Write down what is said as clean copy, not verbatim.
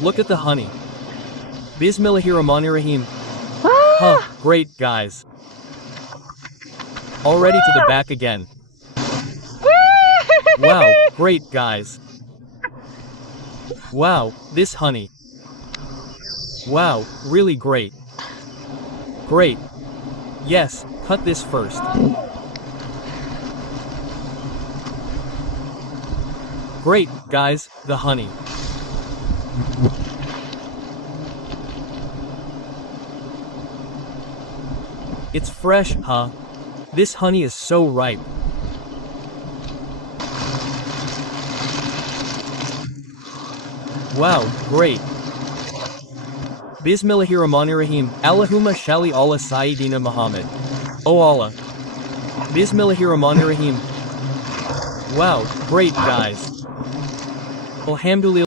Look at the honey. Bismillahirrahmanirrahim. Huh, Ah! great guys. Already to the back again. Wow, great guys. Wow, this honey. Wow, really great. Great. Yes, cut this first. Great, guys, the honey. It's fresh, huh? This honey is so ripe. Wow, great. Bismillahirrahmanirrahim. Allahumma shalli ala Sayyidina Muhammad. Oh Allah. Bismillahirrahmanirrahim. Wow, great guys. Alhamdulillah.